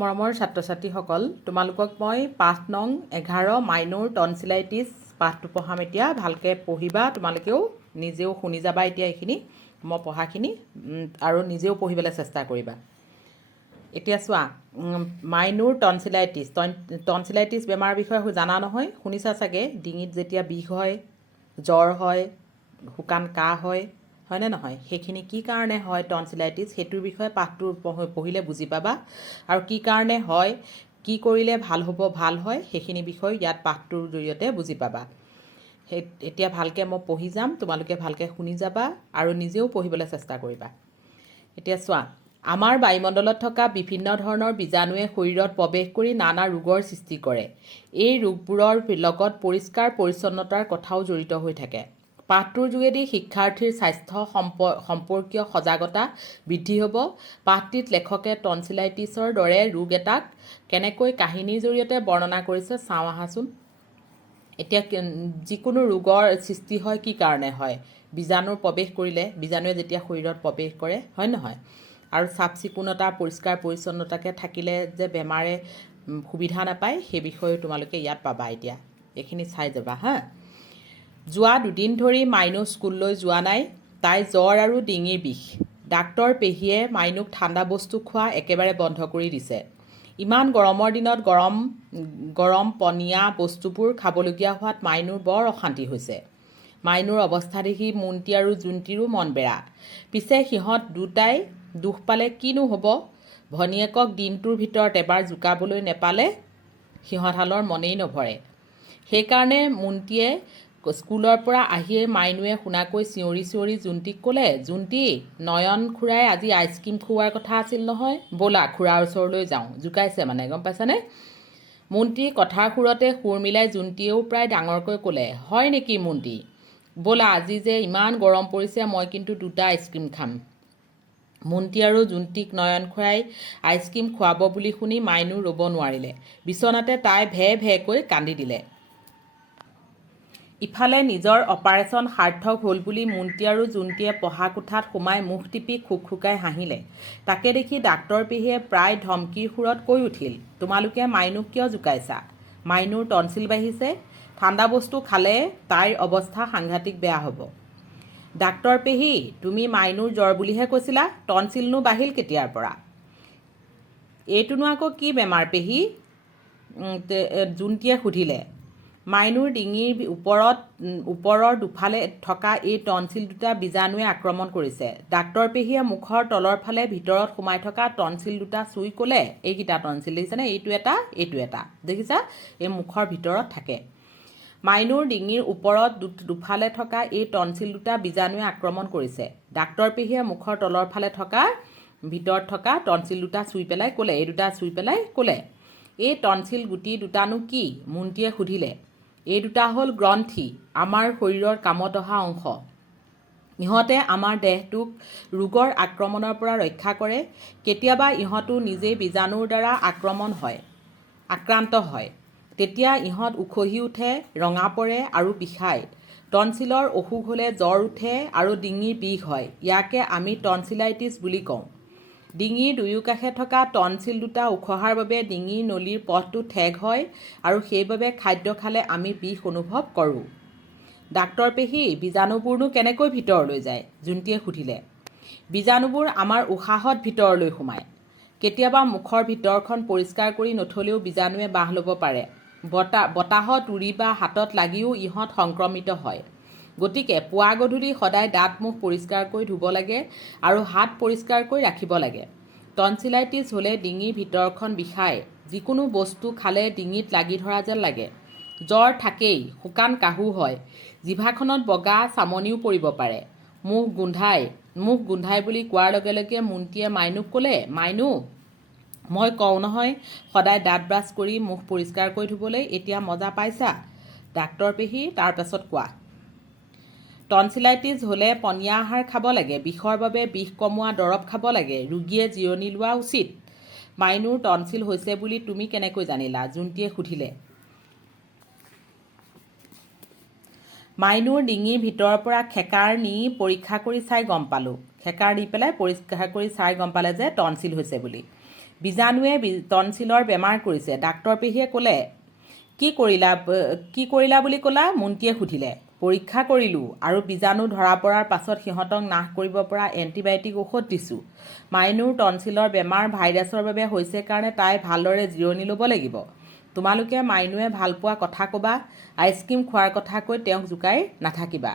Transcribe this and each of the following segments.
মৰমৰ ছাত্ৰ ছাত্ৰীসকল, তোমালোকক মই পাঠ নং 11 মাইনৰ টনচিলাইটিছ পাঠটো পঢ়াম। এতিয়া ভালকৈ পঢ়িবা, তোমালোকেও নিজেও শুনি যাবা এতিয়া এইখিনি মই পঢ়াখিনি আৰু নিজেও পঢ়িবলৈ চেষ্টা কৰিবা। এতিয়া চোৱা, মাইনৰ টনচিলাইটিছ বেমাৰৰ বিষয়ে জানা নহয়, শুনিছা চাগে। ডিঙিত যেতিয়া বিষ হয়, জ্বৰ হয়, শুকান কাহ হয়নে নহয়, সেইখিনি কি কাৰণে হয় টনচিলাইটিছ, সেইটোৰ বিষয়ে পাঠটো পঢ়িলে বুজি পাবা। আৰু কি কাৰণে হয়, কি কৰিলে ভাল হয়, সেইখিনি বিষয় ইয়াত পাঠটোৰ জৰিয়তে বুজি পাবা। এতিয়া ভালকৈ মই পঢ়ি যাম, তোমালোকে ভালকৈ শুনি যাবা আৰু নিজেও পঢ়িবলৈ চেষ্টা কৰিবা। এতিয়া চোৱা, আমাৰ বায়ুমণ্ডলত থকা বিভিন্ন ধৰণৰ বীজাণুৱে শৰীৰত প্ৰৱেশ কৰি নানা ৰোগৰ সৃষ্টি কৰে। এই ৰোগবোৰৰ লগত পৰিষ্কাৰ পৰিচ্ছন্নতাৰ কথাও জড়িত হৈ থাকে। পাঠটোৰ যোগেদি শিক্ষাৰ্থীৰ স্বাস্থ্য সম্পৰ্কীয় সজাগতা বৃদ্ধি হ'ব। পাঠটিত লেখকে টনচিলাইটিছৰ দৰে ৰোগ এটাক কেনেকৈ কাহিনীৰ জৰিয়তে বৰ্ণনা কৰিছে চাওঁ আহাচোন। এতিয়া যিকোনো ৰোগৰ সৃষ্টি হয় কি কাৰণে হয়, বীজাণুৰ প্ৰৱেশ কৰিলে, বীজাণুৱে যেতিয়া শৰীৰত প্ৰৱেশ কৰে, হয় নহয়। আৰু চাফ চিকুণতা পৰিষ্কাৰ পৰিচ্ছন্নতাকৈ থাকিলে যে বেমাৰে সুবিধা নাপায়, সেই বিষয়ে তোমালোকে ইয়াত পাবা। এতিয়া এইখিনি চাই যাবা হা। যোৱা 2 দিন ধৰি মাইনু স্কুললৈ যোৱা নাই। তাই জ্বৰ আৰু ডিঙিৰ বিষ। ডাক্তৰ পেহীয়ে মাইনুক ঠাণ্ডা বস্তু খোৱা একেবাৰে বন্ধ কৰি দিছে। ইমান গৰমৰ দিনত গৰম পনীয়া বস্তুবোৰ খাবলগীয়া হোৱাত মাইনুৰ বৰ অশান্তি হৈছে। মাইনুৰ অৱস্থা দেখি মুন্তি আৰু জুন্তিৰো মন বেয়া। পিছে সিহঁত দুটাই দুখ পালে কিনো হ'ব, ভনীয়েকক দিনটোৰ ভিতৰত এবাৰ জোকাবলৈ নেপালে সিহঁতহালৰ মনেই নভৰে। সেইকাৰণে মুন্তিয়ে স্কুলৰ পৰা আহিয়ে মাইনুৱে শুনাকৈ চিঞৰি চিঞৰি জুন্তিক ক'লে, জুন্তি, নয়ন খুৰাই আজি আইচক্ৰীম খুওৱাৰ কথা আছিল নহয়, ব'লা খুৰাৰ ওচৰলৈ যাওঁ। জোকাইছে মানে, গম পাইছানে। মুন্তিৰ কথাৰ সুৰতে সুৰ মিলাই জুন্তিয়েও প্ৰায় ডাঙৰকৈ ক'লে, হয় নেকি মুন্তি, ব'লা আজি যে ইমান গৰম পৰিছে, মই কিন্তু 2টা আইচক্ৰীম খাম। মুন্তি আৰু জুন্তিক নয়ন খুৰাই আইচক্ৰীম খুৱাব বুলি শুনি মাইনু ৰ'ব নোৱাৰিলে। বিচনাতে তাই ভে-ভেকৈ কান্দি দিলে। ইফালে নিজৰ অপাৰেশ্যন সাৰ্থক হ'ল বুলি মুন্তি আৰু জুন্তিয়ে পঢ়া কোঠাত সোমাই মুখ টিপি খুকখুকাই হাঁহিলে। তাকে দেখি ডাক্তৰ পেহীয়ে প্ৰায় ধমকিৰ সুৰত কৈ উঠিল, তোমালোকে মাইনুক কিয় জোকাইছা? মাইনুৰ টনচিল বাঢ়িছে, ঠাণ্ডা বস্তু খালে তাইৰ অৱস্থা সাংঘাতিক বেয়া হ'ব। ডাক্তৰ পেহী, তুমি মাইনুৰ জ্বৰ বুলিহে কৈছিলা, টনচিলনো বাঢ়িল কেতিয়াৰ পৰা? এইটোনো আকৌ কি বেমাৰ পেহী? জুন্তিয়ে সুধিলে। মাইনুৰ ডিঙিৰ ওপৰৰ দুফালে থকা এই টনচিল দুটা বীজাণুৱে আক্ৰমণ কৰিছে। ডাক্তৰ পেহীয়ে মুখৰ তলৰ ফালে ভিতৰত সোমাই থকা টনচিল দুটা চুই ক'লে, এইকেইটা টনচিল দেখিছানে, এইটো এটা দেখিছা, এই মুখৰ ভিতৰত থাকে। মাইনুৰ ডিঙিৰ ওপৰত দুফালে থকা এই টনচিল দুটা বীজাণুৱে আক্ৰমণ কৰিছে। ডাক্তৰ পেহীয়ে মুখৰ তলৰ ফালে থকা ভিতৰত থকা টনচিল দুটা চুই পেলাই ক'লে, এই টনচিল গুটি দুটানো কি? মুন্তিয়ে সুধিলে। এই দুটা হ'ল গ্ৰন্থি, আমাৰ শৰীৰৰ কামত অহা অংশ। ইহঁতে আমাৰ দেহটোক ৰোগৰ আক্ৰমণৰ পৰা ৰক্ষা কৰে। কেতিয়াবা ইহঁতো নিজেই বীজাণুৰ দ্বাৰা আক্ৰান্ত হয়। তেতিয়া ইহঁত উখহি উঠে, ৰঙা পৰে আৰু বিষায়। টনচিলৰ অসুখ হ'লে জ্বৰ উঠে আৰু ডিঙিৰ বিষ হয়। ইয়াকে আমি টনচিলাইটিছ বুলি কওঁ। ডিঙিৰ দুয়োকাষে থকা টনচিল দুটা উখহাৰ বাবে ডিঙিৰ নলীৰ পথটো ঠেক হয় আৰু সেইবাবে খাদ্য খালে আমি বিষ অনুভৱ কৰোঁ। ডাক্তৰ পেহী, বীজাণুবোৰনো কেনেকৈ ভিতৰলৈ যায়? জুন্তিয়ে সুধিলে। বীজাণুবোৰ আমাৰ উশাহত ভিতৰলৈ সোমায়। কেতিয়াবা মুখৰ ভিতৰখন পৰিষ্কাৰ কৰি নথলেও বীজাণুৱে বাহ ল'ব পাৰে। বতাহত উৰি বা হাতত লাগিও ইহঁত সংক্ৰমিত হয়। গতিকে পুৱা গধূলি সদায় দাঁত মুখ পৰিষ্কাৰকৈ ধুব লাগে আৰু হাত পৰিষ্কাৰকৈ ৰাখিব লাগে। টনচিলাইটিছ হ'লে ডিঙিৰ ভিতৰখন বিষায়। যিকোনো বস্তু খালে ডিঙিত লাগি ধৰা যেন লাগে। জ্বৰ থাকেই, শুকান কাহো হয়, জিভাখনত বগা চামনিও পৰিব পাৰে। মুখ গোন্ধাই বুলি কোৱাৰ লগে লগে মুন্তিয়ে মাইনুক ক'লে, মাইনু, মই কওঁ নহয় সদায় দাঁত ব্ৰাছ কৰি মুখ পৰিষ্কাৰকৈ ধুবলৈ, এতিয়া মজা পাইছা? ডাক্তৰ পেহী, তাৰ পাছত কোৱা। টনচিলাইটিছ হ'লে পনীয়া আহাৰ খাব লাগে, বিষৰ বাবে বিষ কমোৱা দৰৱ খাব লাগে, ৰোগীয়ে জিৰণি লোৱা উচিত। মাইনুৰ টনচিল হৈছে বুলি তুমি কেনেকৈ জানিলা? জুন্তিয়ে সুধিলে। মাইনুৰ ডিঙিৰ ভিতৰৰ পৰা খেকাৰ নি পৰীক্ষা কৰি চাই গম পালোঁ। খেকাৰ নি পেলাই পৰীক্ষা কৰি চাই গম পালে যে টনচিল হৈছে বুলি। বীজাণুৱে টনচিলৰ বেমাৰ কৰিছে। ডাক্তৰ পেহীয়ে ক'লে, কি কৰিলা বুলি ক'লা? মুন্তীয়ে সুধিলে। পৰীক্ষা কৰিলোঁ আৰু বীজাণু ধৰা পৰাৰ পাছত সিহঁতক নাশ কৰিব পৰা এণ্টিবায়'টিক ঔষধ দিছোঁ। মাইনুৰ টনচিলৰ বেমাৰ ভাইৰাছৰ বাবে হৈছে কাৰণে তাই ভালদৰে জিৰণি ল'ব লাগিব। তোমালোকে মাইনুৱে ভালপোৱা কথা ক'বা, আইচক্ৰীম খোৱাৰ কথা কৈ তেওঁক জোকাই নাথাকিবা।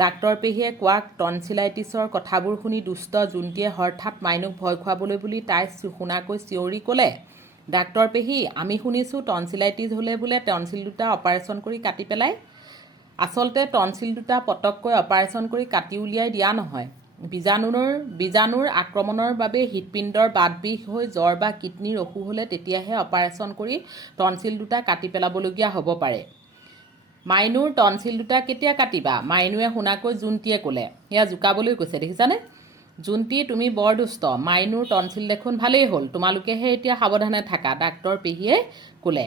ডাক্তৰ পেহীয়ে কোৱা টনচিলাইটিছৰ কথাবোৰ শুনি দুষ্ট জোনটিয়ে হঠাৎ মাইনুক ভয় খুৱাবলৈ বুলি তাই শুনাকৈ চিঞৰি ক'লে, ডাক্তৰ পেহী, আমি শুনিছোঁ টনচিলাইটিছ হ'লে বোলে টনচিল দুটা অপাৰেশ্যন কৰি কাটি পেলায়। আচলতে টনচিল দুটা পটককৈ অপাৰেশ্যন কৰি কাটি উলিয়াই দিয়া নহয়। বীজাণুৰ আক্ৰমণৰ বাবে হৃদপিণ্ডৰ বাতবিষ হৈ জ্বৰ বা কিডনীৰ অসুখ হ'লে তেতিয়াহে অপাৰেশ্যন কৰি টনচিল দুটা কাটি পেলাবলগীয়া হ'ব পাৰে। মাইনুৰ টনচিল দুটা কেতিয়া কাটিবা? মাইনুৱে শুনাকৈ জোনটিয়ে ক'লে। সেয়া জোকাবলৈ কৈছে, দেখিছানে? জোনটি, তুমি বৰ দুষ্ট। মাইনুৰ টনচিল দেখোন ভালেই হ'ল, তোমালোকেহে এতিয়া সাৱধানে থাকা, ডাক্তৰ পেহীয়ে ক'লে।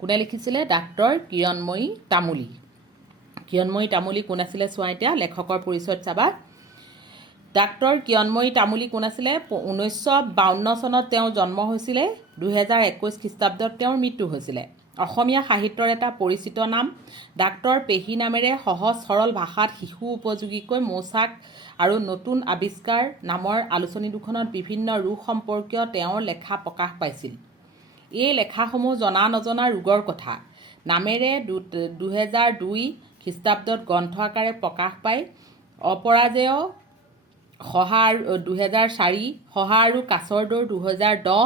কোনে লিখিছিলে? ডাক্তৰ কিৰণময়ী তামুলী। কিৰণময়ী তামুলী কোন আছিলে চোৱা এতিয়া, লেখকৰ পৰিচয়ত চাবা। ডাক্তৰ কিৰণময়ী তামুলী কোন আছিলে? 1952 চনত তেওঁৰ জন্ম হৈছিলে, 2021 খ্ৰীষ্টাব্দত তেওঁৰ মৃত্যু হৈছিলে। অসমীয়া সাহিত্যৰ এটা পৰিচিত নাম। ডাক্তৰ পেহী নামেৰে সহজ সৰল ভাষাত শিশু উপযোগীকৈ মৌচাক আৰু নতুন আৱিষ্কাৰ নামৰ আলোচনী দুখনত বিভিন্ন ৰোগ সম্পৰ্কীয় তেওঁৰ লেখা প্ৰকাশ পাইছিল। এই লেখাসমূহ জনা নজনা ৰোগৰ কথা নামেৰে 2002 খ্ৰীষ্টাব্দত গ্ৰন্থ আকাৰে প্ৰকাশ পায়। অপৰাজেয় শহা 2004, শহা আৰু কাছৰ দৌৰ 2010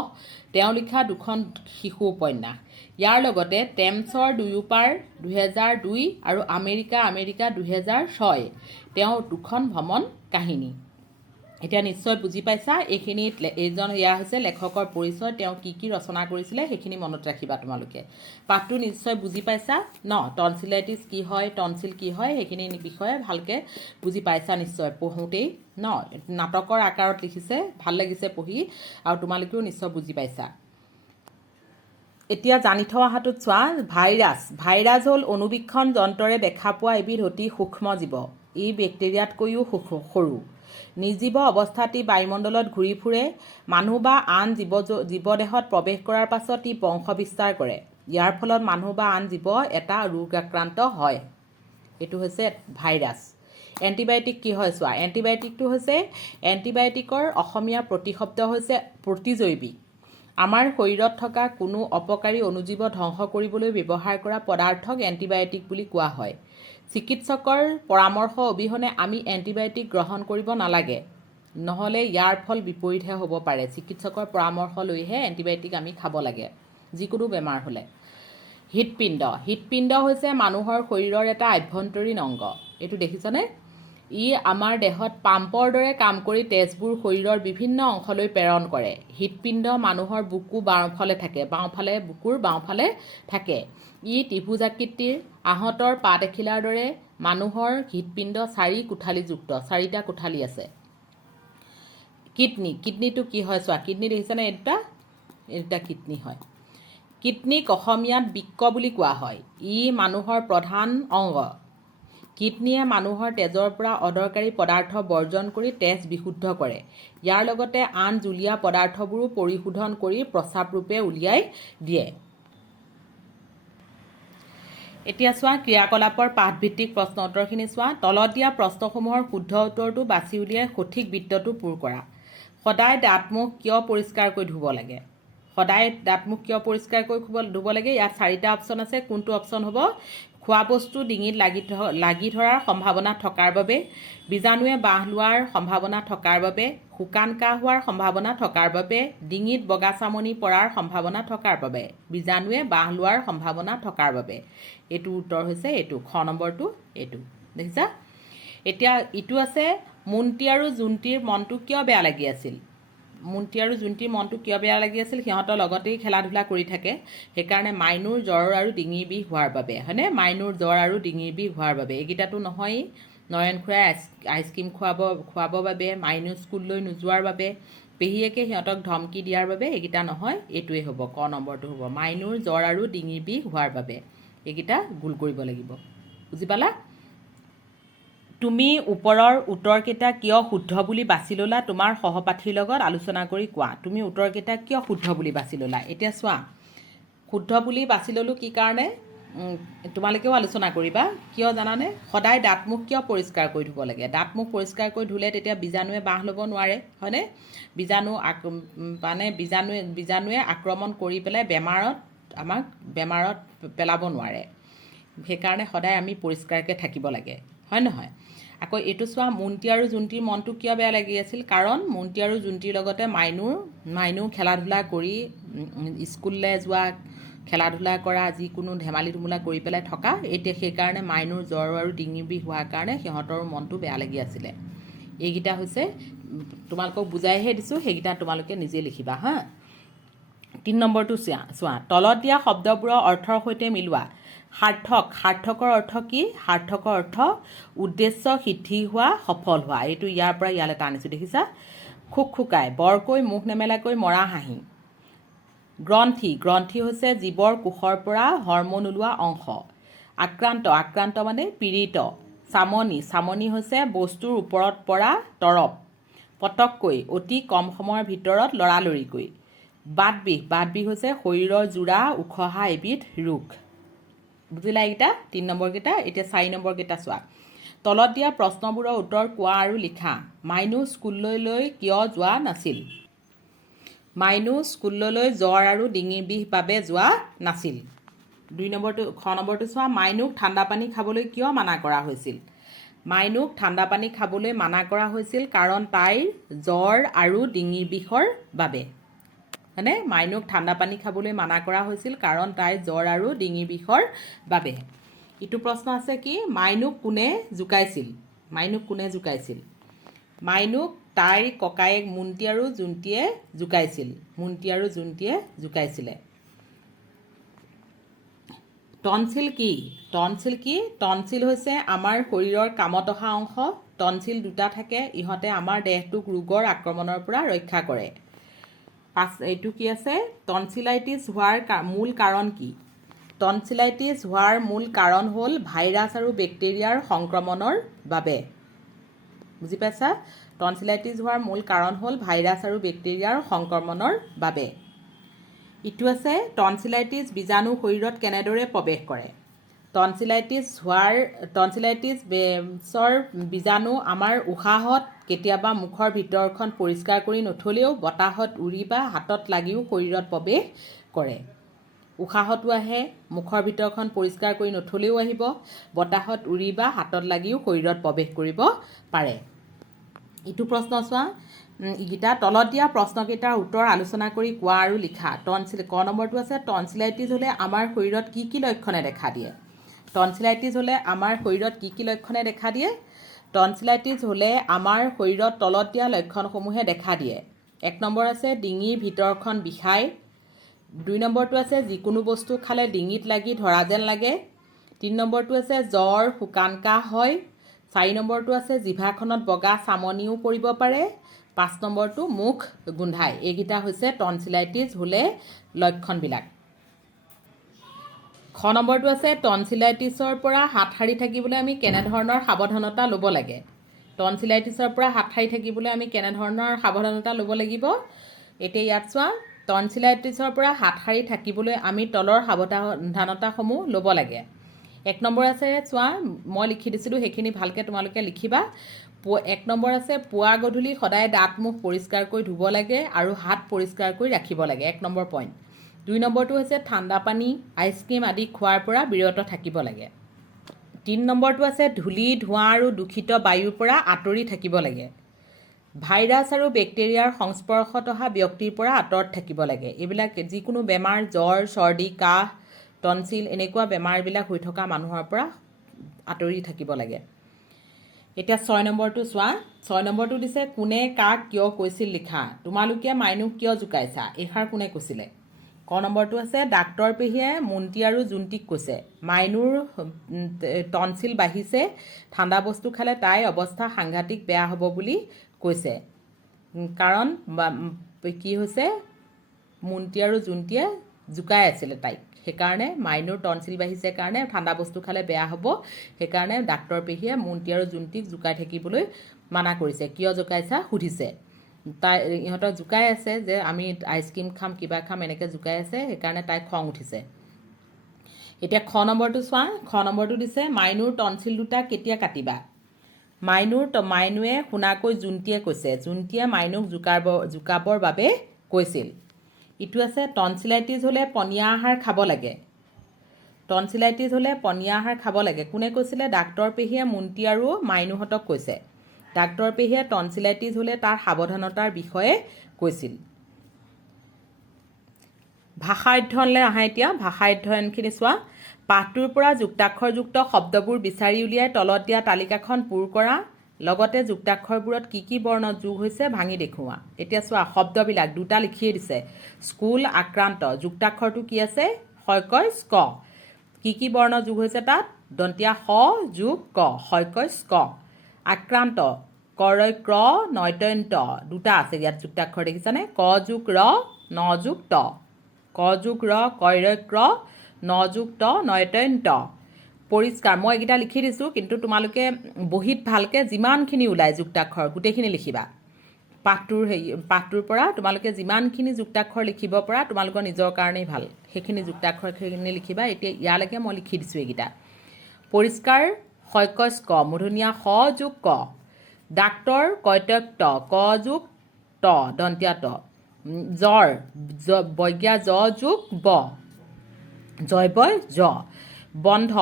তেওঁ লিখা দুখন শিশু উপন্যাস। ইয়াৰ লগতে টেমছৰ দুয়োপাৰ 2002 আৰু আমেৰিকা 2006 তেওঁ দুখন ভ্ৰমণ কাহিনী। এতিয়া নিশ্চয় বুজি পাইছা। এইখিনিত এয়া হৈছে লেখকৰ পৰিচয়, তেওঁ কি কি ৰচনা কৰিছিলে সেইখিনি মনত ৰাখিবা তোমালোকে। পাঠটো নিশ্চয় বুজি পাইছা ন? টনচিলাইটিছ কি হয়, টনচিল কি হয়, সেইখিনি বিষয়ে ভালকৈ বুজি পাইছা নিশ্চয় পঢ়োঁতেই ন? নাটকৰ আকাৰত লিখিছে, ভাল লাগিছে পঢ়ি, আৰু তোমালোকেও নিশ্চয় বুজি পাইছা। এতিয়া জানি থোৱা অহাটোত চোৱা, ভাইৰাছ হ'ল অনুবীক্ষণ যন্ত্ৰৰে দেখা পোৱা এবিধ অতি সূক্ষ্ম জীৱ। ই বেক্টেৰিয়াতকৈও সৰু। নিৰ্জীৱ অৱস্থাত ই বায়ুমণ্ডলত ঘূৰি ফুৰে। মানুহ বা আন জীৱদেহত প্ৰৱেশ কৰাৰ পাছত ই বংশ বিস্তাৰ কৰে। ইয়াৰ ফলত মানুহ বা আন জীৱ এটা ৰোগাক্ৰান্ত হয়। এইটো হৈছে ভাইৰাছ। এণ্টিবায়'টিক কি হয় চোৱা। এণ্টিবায়'টিকটো হৈছে, এণ্টিবায়'টিকৰ অসমীয়া প্ৰতিশব্দ হৈছে প্ৰতিজৈৱিক। আমাৰ শৰীৰত থকা কোনো অপকাৰী অণুজীৱ ধ্বংস কৰিবলৈ ব্যৱহাৰ কৰা পদাৰ্থক এণ্টিবায়'টিক বুলি কোৱা হয়। চিকিৎসকৰ পৰামৰ্শ অবিহনে আমি এণ্টিবায়'টিক গ্ৰহণ কৰিব নালাগে, নহ'লে ইয়াৰ ফল বিপৰীতহে হ'ব পাৰে। চিকিৎসকৰ পৰামৰ্শ লৈহে এণ্টিবায়'টিক আমি খাব লাগে যিকোনো বেমাৰ হ'লে। হৃদপিণ্ড হৈছে মানুহৰ শৰীৰৰ এটা আভ্যন্তৰীণ অংগ। এইটো দেখিছানে? ই আমাৰ দেহত পাম্পৰ দৰে কাম কৰি তেজবোৰ শৰীৰৰ বিভিন্ন অংশলৈ প্ৰেৰণ কৰে। হৃদপিণ্ড মানুহৰ বুকুৰ বাওঁফালে থাকে। ই ত্ৰিভুজাকৃতিৰ। আহঁতৰ পাত এখিলাৰ দৰে। মানুহৰ হৃদপিণ্ড 4 কোঠালীযুক্ত, 4টা কোঠালী আছে। কিডনীটো কি হয় চোৱা। কিডনী দেখিছানে? এটা কিডনী হয়। কিডনীক অসমীয়াত বৃক্ক বুলি কোৱা হয়। ই মানুহৰ প্ৰধান অংগ। কিডনীয়ে মানুহৰ তেজৰ পৰা অদৰকাৰী পদাৰ্থ বৰ্জন কৰি তেজ বিশুদ্ধ কৰে। ইয়াৰ লগতে আন জুলীয়া পদাৰ্থবোৰো পৰিশোধন কৰি প্ৰস্ৰাৱ ৰূপে উলিয়াই দিয়ে। এতিয়া চোৱা, ক্ৰিয়াকলাপৰ পাঠভিত্তিক প্ৰশ্ন উত্তৰখিনি চোৱা। তলত দিয়া প্ৰশ্নসমূহৰ শুদ্ধ উত্তৰটো বাছি উলিয়াই সঠিক বৃত্তটো পূৰ কৰা। সদায় দাঁত-মুখ কিয় পৰিষ্কাৰকৈ ধুব লাগে? সদায় দাঁত-মুখ কিয় পৰিষ্কাৰকৈ ধুব লাগে? ইয়াত 4টা অপশ্যন আছে। কোনটো অপশ্যন হ'ব? খোৱা বস্তু ডিঙিত লাগি ধৰাৰ সম্ভাৱনা থকাৰ বাবে, বীজাণুৱে বাহ লোৱাৰ সম্ভাৱনা থকাৰ বাবে, শুকান কাহ হোৱাৰ সম্ভাৱনা থকাৰ বাবে, ডিঙিত বগা চামনি পৰাৰ সম্ভাৱনা থকাৰ বাবে, বীজাণুৱে বাহ লোৱাৰ সম্ভাৱনা থকাৰ বাবে। এইটো উত্তৰ হৈছে এইটো, খ নম্বৰটো এইটো। দেখিছা? এতিয়া ইটো আছে, মুন্তি আৰু জোনটিৰ মনটো কিয় বেয়া লাগি আছিল? মুন্তি আৰু জোনটিৰ মনটো কিয় বেয়া লাগি আছিল? সিহঁতৰ লগতেই খেলা ধূলা কৰি থাকে, সেইকাৰণে মাইনুৰ জ্বৰ আৰু ডিঙিৰ বিষ হোৱাৰ বাবে, হয়নে? মাইনুৰ জ্বৰ আৰু ডিঙিৰ বিষ হোৱাৰ বাবে। এইকেইটাতো নহয়েই। নয়ন খুৰাই আইচক্ৰীম খুৱাবৰ বাবে, মাইনু স্কুললৈ নোযোৱাৰ বাবে, পেহীয়েকে সিহঁতক ধমকি দিয়াৰ বাবে, এইকেইটা নহয়। এইটোৱে হ'ব, ক নম্বৰটো হ'ব, মাইনুৰ জ্বৰ আৰু ডিঙিৰ বিষ হোৱাৰ বাবে। এইকেইটা ভুল কৰিব লাগিব। বুজি পালা? তুমি ওপৰৰ উত্তৰকেইটা কিয় শুদ্ধ বুলি বাছি ল'লা তোমাৰ সহপাঠীৰ লগত আলোচনা কৰি কোৱা তুমি উত্তৰকেইটা কিয় শুদ্ধ বুলি বাছি ল'লা এতিয়া চোৱা শুদ্ধ বুলি বাছি ল'লোঁ কি কাৰণে তোমালোকেও আলোচনা কৰিবা কিয় জানানে সদায় দাঁত মুখ কিয় পৰিষ্কাৰ কৰি ধুব লাগে দাঁত মুখ পৰিষ্কাৰ কৰি ধুলে তেতিয়া বীজাণুৱে বাহ ল'ব নোৱাৰে হয়নে বীজাণুৱে আক্ৰমণ কৰি পেলাই আমাক বেমাৰত পেলাব নোৱাৰে সেইকাৰণে সদায় আমি পৰিষ্কাৰকৈ থাকিব লাগে হয় নহয় আকৌ এইটো চোৱা মুন্তি আৰু জুন্তিৰ মনটো কিয় বেয়া লাগি আছিল কাৰণ মুন্তি আৰু জুন্তিৰ লগতে মাইনু খেলা ধূলা কৰি স্কুললৈ যোৱা খেলা ধূলা কৰা যিকোনো ধেমালি ধুমুলা কৰি পেলাই থকা এতিয়া সেইকাৰণে মাইনুৰ জ্বৰ আৰু ডিঙিৰ বিষ হোৱাৰ কাৰণে সিহঁতৰ মনটো বেয়া লাগি আছিলে এইকেইটা হৈছে তোমালোকক বুজাইহে দিছোঁ সেইকেইটা তোমালোকে নিজে লিখিবা হা 3 নম্বৰটো চোৱা তলত দিয়া শব্দবোৰৰ অৰ্থৰ সৈতে মিলোৱা সাৰ্থকৰ অৰ্থ কি সাৰ্থকৰ অৰ্থ উদ্দেশ্য সিদ্ধি হোৱা সফল হোৱা এইটো ইয়াৰ পৰা ইয়ালৈ টানিছোঁ দেখিছা খুকাই বৰকৈ মুখ নেমেলাকৈ মৰা হাঁহি গ্ৰন্থি হৈছে জীৱৰ কোষৰ পৰা হৰম'ন ওলোৱা অংশ আক্ৰান্ত মানে পীড়িত চামনি হৈছে বস্তুৰ ওপৰত পৰা তৰপ পটককৈ অতি কম সময়ৰ ভিতৰত লৰালৰিকৈ বাত বিষ হৈছে শৰীৰৰ জোৰা উখহা এবিধ ৰোগ বুজিলা এইকেইটা 3 নম্বৰকেইটা এতিয়া 4 নম্বৰকেইটা চোৱা তলত দিয়া প্ৰশ্নবোৰৰ উত্তৰ কোৱা আৰু লিখা মাইনু স্কুললৈ কিয় যোৱা নাছিল মাইনু স্কুললৈ জ্বৰ আৰু ডিঙিৰ বিষ বাবে যোৱা নাছিল 2 নম্বৰটো চোৱা মাইনুক ঠাণ্ডা পানী খাবলৈ কিয় মানা কৰা হৈছিল মাইনুক ঠাণ্ডা পানী খাবলৈ মানা কৰা হৈছিল কাৰণ তাইৰ জ্বৰ আৰু ডিঙিৰ বিষৰ বাবে মানে মাইনুক ঠাণ্ডা পানী খাবলৈ মানা কৰা হৈছিল কাৰণ তাইৰ জ্বৰ আৰু ডিঙিৰ বিষৰ বাবে ইটো প্ৰশ্ন আছে কি মাইনুক কোনে জোকাইছিল মাইনুক তাইৰ ককায়েক মুন্তি আৰু জুন্তিয়ে জোকাইছিলে টনচিল কি টনচিল হৈছে আমাৰ শৰীৰৰ কামত অহা অংশ টনচিল দুটা থাকে ইহঁতে আমাৰ দেহটোক ৰোগৰ আক্ৰমণৰ পৰা ৰক্ষা কৰে এইটো কি আছে টনচিলাইটিছ হোৱাৰ মূল কাৰণ কি টনচিলাইটিছ হোৱাৰ মূল কাৰণ হ'ল ভাইৰাছ আৰু বেক্টেৰিয়াৰ সংক্ৰমণৰ বাবে বুজি পাইছা টনচিলাইটিছ হোৱাৰ মূল কাৰণ হ'ল ভাইৰাছ আৰু বেক্টেৰিয়াৰ সংক্ৰমণৰ বাবে ইটো আছে টনচিলাইটিছ বীজাণু শৰীৰত কেনেদৰে প্ৰৱেশ কৰে টনচিলাইটিছৰ বীজাণু আমাৰ উশাহত কেতিয়াবা মুখৰ ভিতৰখন পৰিষ্কাৰ কৰি নথলেও বতাহত উৰি বা হাতত লাগিও শৰীৰত প্ৰৱেশ কৰে উশাহতো আহে মুখৰ ভিতৰখন পৰিষ্কাৰ কৰি নথলেও আহিব বতাহত উৰি বা হাতত লাগিও শৰীৰত প্ৰৱেশ কৰিব পাৰে ইটো প্ৰশ্ন চোৱা ইগিটা তলত দিয়া প্ৰশ্নকেইটাৰ উত্তৰ আলোচনা কৰি কোৱা আৰু লিখা ক নম্বৰটো আছে টনচিলাইটিছ হ'লে আমাৰ শৰীৰত কি লক্ষণে দেখা দিয়ে টনচিলাইটিছ হ'লে আমাৰ শৰীৰত কি লক্ষণে দেখা দিয়ে টনচিলাইটিছ হ'লে আমাৰ শৰীৰত তলত দিয়া লক্ষণসমূহে দেখা দিয়ে 1 নম্বৰ আছে ডিঙিৰ ভিতৰখন বিষায় 2 নম্বৰটো আছে যিকোনো বস্তু খালে ডিঙিত লাগি ধৰা যেন লাগে 3 নম্বৰটো আছে জ্বৰ শুকান কাহ হয় 4 নম্বৰটো আছে জিভাখনত বগা চামনিও পৰিব পাৰে 5 নম্বৰটো মুখ গোন্ধায় এইকেইটা হৈছে টনচিলাইটিছ হ'লে লক্ষণবিলাক খ নম্বৰটো আছে টনচিলাইটিছৰ পৰা হাত সাৰি থাকিবলৈ আমি কেনেধৰণৰ সাৱধানতা ল'ব লাগে টনচিলাইটিছৰ পৰা হাত সাৰি থাকিবলৈ আমি কেনেধৰণৰ সাৱধানতা ল'ব লাগিব এতিয়া ইয়াত চোৱা টনচিলাইটিছৰ পৰা হাত সাৰি থাকিবলৈ আমি তলৰ সাৱধানতাসমূহ ল'ব লাগে 1 নম্বৰ আছে চোৱা মই লিখি দিছিলোঁ সেইখিনি ভালকৈ তোমালোকে লিখিবা 1 নম্বৰ আছে পুৱা গধূলি সদায় দাঁত মুখ পৰিষ্কাৰ কৰি ধুব লাগে আৰু হাত পৰিষ্কাৰ কৰি ৰাখিব লাগে 1 নম্বৰ পইণ্ট 2 নম্বৰটো হৈছে ঠাণ্ডা পানী আইচক্ৰীম আদি খোৱাৰ পৰা বিৰত থাকিব লাগে 3 নম্বৰটো আছে ধূলি ধোঁৱা আৰু দূষিত বায়ুৰ পৰা আঁতৰি থাকিব লাগে ভাইৰাছ আৰু বেক্টেৰিয়াৰ সংস্পৰ্শত অহা ব্যক্তিৰ পৰা আঁতৰত থাকিব লাগে এইবিলাক যিকোনো বেমাৰ জ্বৰ চৰ্দি কাহ টনচিল এনেকুৱা বেমাৰবিলাক হৈ থকা মানুহৰ পৰা আঁতৰি থাকিব লাগে এতিয়া 6 নম্বৰটো চোৱা 6 নম্বৰটো দিছে কোনে কাক কিয় কৈছিল লিখা তোমালোকে মাইনুক কিয় জোকাইছা এইষাৰ কোনে কৈছিলে ক নম্বৰটো আছে ডাক্তৰ পেহীয়ে মুন্তি আৰু জুন্তিক কৈছে মাইনুৰ টনচিল বাঢ়িছে ঠাণ্ডা বস্তু খালে তাইৰ অৱস্থা সাংঘাতিক বেয়া হ'ব বুলি কৈছে কাৰণ কি হৈছে মুন্তি আৰু জুন্তিয়ে জোকাই আছিলে তাইক সেইকাৰণে মাইনুৰ টনচিল বাঢ়িছে কাৰণে ঠাণ্ডা বস্তু খালে বেয়া হ'ব সেইকাৰণে ডাক্তৰ পেহীয়ে মুন্তি আৰু জোনটিক জোকাই থাকিবলৈ মানা কৰিছে কিয় জোকাইছা সুধিছে তাই ইহঁতক জোকাই আছে যে আমি আইচক্ৰীম খাম কিবা খাম এনেকৈ জোকাই আছে সেইকাৰণে তাই খং উঠিছে এতিয়া খ নম্বৰটো চোৱা খ নম্বৰটো দিছে মাইনুৰ টনচিল দুটা কেতিয়া কাটিবা মাইনুৱে শুনাকৈ জোনটিয়ে কৈছে জোনটিয়ে মাইনুক জোকাবৰ বাবে কৈছিল ইটো আছে টনচিলাইটিছ হ'লে পনীয়া আহাৰ খাব লাগে টনচিলাইটিছ হ'লে পনীয়া আহাৰ খাব লাগে কোনে কৈছিলে ডাক্তৰ পেহীয়ে মুন্তি আৰু মাইনুহঁতক কৈছে ডাক্তৰ পেহীয়ে টনচিলাইটিছ হ'লে তাৰ সাৱধানতাৰ বিষয়ে কৈছিল ভাষা অধ্যয়নলৈ আহা এতিয়া ভাষা অধ্যয়নখিনি চোৱা পাঠটোৰ পৰা যুক্তাক্ষৰযুক্ত শব্দবোৰ বিচাৰি উলিয়াই তলত দিয়া তালিকাখন পূৰ কৰা লগতে যুক্তাক্ষৰবোৰত কি বৰ্ণ যোগ হৈছে ভাঙি দেখুওৱা এতিয়া চোৱা শব্দবিলাক দুটা লিখিয়ে দিছে স্কুল আক্ৰান্ত যুক্তাক্ষৰটো কি আছে শইকয় স্ক কি বৰ্ণ যোগ হৈছে তাত দন্তীয়া স যোগ ক শইকয় স্ক আক্ৰান্ত কৰয় ক্ৰ নয়তন্ত দুটা আছে ইয়াত যুক্তাক্ষৰ দেখিছানে ক যোগ ৰ ন যোগ ত ক যোগ ৰ কয়ৰয় ক্ৰ ন যোগ ত নয়তন্ত পৰিষ্কাৰ মই এইকেইটা লিখি দিছোঁ কিন্তু তোমালোকে বহীত ভালকৈ যিমানখিনি ওলায় যুক্তাক্ষৰ গোটেইখিনি লিখিবা পাঠটোৰ পৰা তোমালোকে যিমানখিনি যুক্তাক্ষৰ লিখিব পৰা তোমালোকৰ নিজৰ কাৰণেই ভাল সেইখিনি যুক্তাক্ষৰখিনি লিখিবা এতিয়া ইয়ালৈকে মই লিখি দিছোঁ এইকেইটা পৰিষ্কাৰ শইকয় ক মূৰ্ধনীয়া স যোগ ক ডাক্তৰ কয়তক ত ক যোগ ত দন্তীয়া ত জ্বৰ বৈজ্ঞা জ যোগ ব জয়বয় জ বন্ধ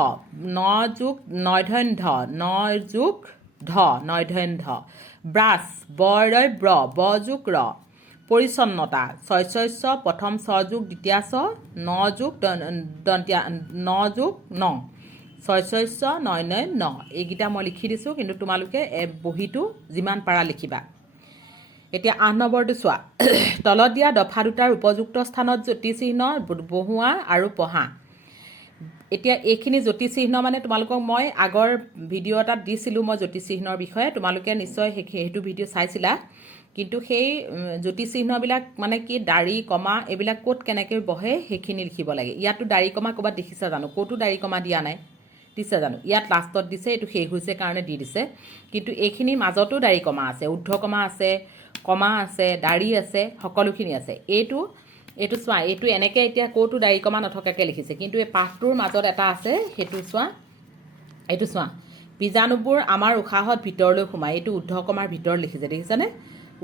ন যোগ নয়ধন্য ধ ন যোগ ধ নয়ধন্য ধ ব্ৰাছ বৰয় ব্ৰ ব যোগ ৰ পৰিচ্ছন্নতা ছয়স্য প্ৰথম ছ যোগ দ্বিতীয়া ছ ন যোগ দন্তীয়া ন যোগ ন ছয়স্য নয় ন এইকেইটা মই লিখি দিছোঁ কিন্তু তোমালোকে বহীটো যিমান পাৰা লিখিবা এতিয়া ৮ নম্বৰটো চোৱা তলত দিয়া দফা দুটাৰ উপযুক্ত স্থানত জ্যোতিচিহ্ন বহুৱা আৰু পঢ়া এতিয়া এইখিনি জ্যোতিচিহ্ন মানে তোমালোকক মই আগৰ ভিডিঅ' এটাত দিছিলোঁ মই জ্যোতিচিহ্নৰ বিষয়ে তোমালোকে নিশ্চয় সেইটো ভিডিঅ' চাইছিলা কিন্তু সেই জ্যোতিচিহ্নবিলাক মানে কি দাড়ি কমা এইবিলাক ক'ত কেনেকৈ বহে সেইখিনি লিখিব লাগে ইয়াতো দাড়ি কমা ক'ৰবাত দেখিছা জানো ক'তো দাড়ি কমা দিয়া নাই দিছে জানো ইয়াত লাষ্টত দিছে এইটো শেষ হৈছে কাৰণে দি দিছে কিন্তু এইখিনি মাজতো দাড়ি কমা আছে ঊৰ্ধ্বকমা আছে দাড়ি আছে সকলোখিনি আছে এইটো চোৱা এইটো এনেকৈ এতিয়া ক'তো দাড়ি কমা নথকাকৈ লিখিছে কিন্তু এই পাঠটোৰ মাজত এটা আছে সেইটো চোৱা এইটো চোৱা বীজাণুবোৰ আমাৰ উশাহত ভিতৰলৈ সোমায় এইটো ঊৰ্ধ্বকমাৰ ভিতৰত লিখিছে দেখিছানে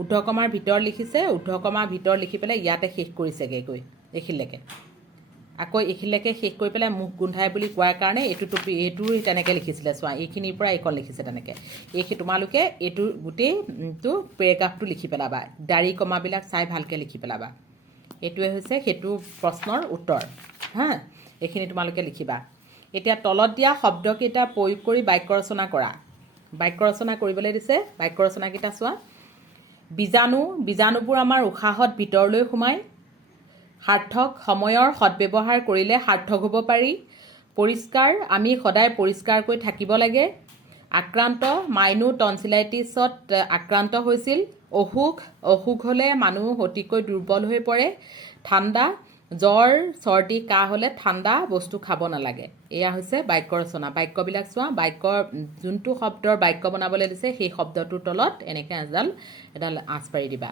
ঊৰ্ধ্বকমাৰ ভিতৰত লিখিছে ঊৰ্ধ্বকমাৰ ভিতৰত লিখি পেলাই ইয়াতে শেষ কৰিছেগৈ গৈ এইখিনিলৈকে আকৌ এইখিনিলৈকে শেষ কৰি পেলাই মুখ গোন্ধাই বুলি কোৱাৰ কাৰণে এইটো তেনেকৈ লিখিছিলে চোৱা এইখিনিৰ পৰা এইকণ লিখিছে তেনেকৈ তোমালোকে এইটো গোটেইটো পেৰেগ্ৰাফটো লিখি পেলাবা দাড়ি কমাবিলাক চাই ভালকৈ লিখি পেলাবা এইটোৱে হৈছে সেইটো প্ৰশ্নৰ উত্তৰ হা এইখিনি তোমালোকে লিখিবা এতিয়া তলত দিয়া শব্দকেইটা প্ৰয়োগ কৰি বাক্য ৰচনা কৰা বাক্য ৰচনা কৰিবলৈ দিছে বাক্য ৰচনাকেইটা চোৱা বীজাণুবোৰ আমাৰ উশাহত ভিতৰলৈ সোমায় সাৰ্থক সময়ৰ সদব্যৱহাৰ কৰিলে সাৰ্থক হ'ব পাৰি পৰিষ্কাৰ আমি সদায় পৰিষ্কাৰকৈ থাকিব লাগে আক্ৰান্ত মাইনু টনচিলাইটিছত আক্ৰান্ত হৈছিল অসুখ হ'লে মানুহ অতিকৈ দুৰ্বল হৈ পৰে ঠাণ্ডা জ্বৰ চৰ্দি কাহ হ'লে ঠাণ্ডা বস্তু খাব নালাগে এয়া হৈছে বাক্য ৰচনা বাক্যবিলাক চোৱা যোনটো শব্দৰ বাক্য বনাবলৈ দিছে সেই শব্দটোৰ তলত এনেকৈ এডাল আঁচ পাৰি দিবা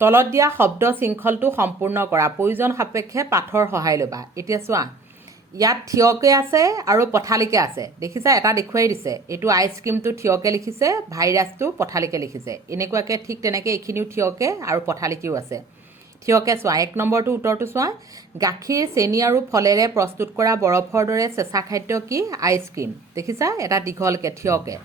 তলত দিয়া শব্দ শৃংখলটো সম্পূৰ্ণ কৰা প্ৰয়োজন সাপেক্ষে পাঠৰ সহায় ল'বা এতিয়া চোৱা ইয়াত থিয়কে আছে আৰু পথালিকে আছে দেখিছা এটা দেখুৱাই দিছে এইটো আইচক্ৰীমটো থিয়কে লিখিছে ভাইৰাছটো পথালিকে লিখিছে এনেকুৱাকৈ ঠিক তেনেকৈ এইখিনিও থিয়কে আৰু পথালিকেও আছে থিয়কে চোৱা ১ নম্বৰটো উত্তৰটো চোৱা গাখীৰ চেনি আৰু ফলেৰে প্ৰস্তুত কৰা বৰফৰ দৰে চেঁচা খাদ্য কি আইচক্ৰীম দেখিছা এটা দীঘলকৈ থিয়কে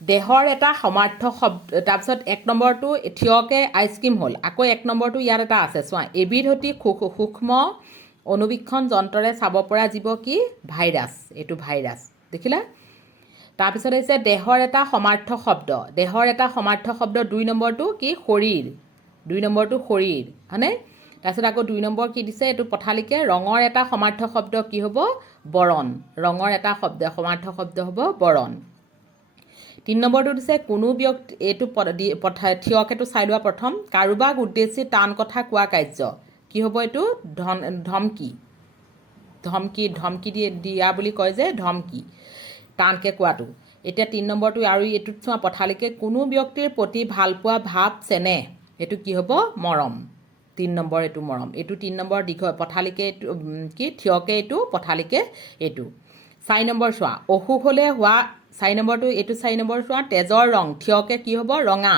দেহৰ এটা সমাৰ্থ শব্দ তাৰপিছত ১ নম্বৰটো থিয়কে আইচক্ৰীম হ'ল আকৌ ১ নম্বৰটো ইয়াত এটা আছে চোৱা এবিধ অতি সূক্ষ্ম অনুবীক্ষণ যন্ত্ৰৰে চাব পৰা জীৱ কি ভাইৰাছ এইটো ভাইৰাছ দেখিলা তাৰপিছত হৈছে দেহৰ এটা সমাৰ্থ শব্দ ২ নম্বৰটো কি শৰীৰ ২ নম্বৰটো শৰীৰ হয়নে তাৰপিছত আকৌ ২ নম্বৰ কি দিছে এইটো পথালিকে ৰঙৰ এটা সমাৰ্থ শব্দ কি হ'ব বৰণ ৰঙৰ এটা সমাৰ্থ শব্দ হ'ব বৰণ ৩ নম্বৰটো দিছে কোনো ব্যক্তি এইটো থিয়কেটো চাই লোৱা প্ৰথম কাৰোবাক উদ্দেশ্যি টান কথা কোৱা কাৰ্য কি হ'ব এইটো ধমকি ধমকি ধমকি দিয়া বুলি কয় যে ধমকি টানকৈ কোৱাটো এতিয়া 3 নম্বৰটো আৰু এইটোত চোৱা পথালিকে কোনো ব্যক্তিৰ প্ৰতি ভালপোৱা ভাৱ চেনেহ এইটো কি হ'ব মৰম 3 নম্বৰ এইটো মৰম এইটো 3 নম্বৰ দীঘল পথালিকে এইটো কি থিয়কে এইটো পথালিকে এইটো 4 নম্বৰ চোৱা অসুখ হ'লে হোৱা 4 নম্বৰটো এইটো 4 নম্বৰ চোৱা তেজৰ ৰং থিয়কে কি হ'ব ৰঙা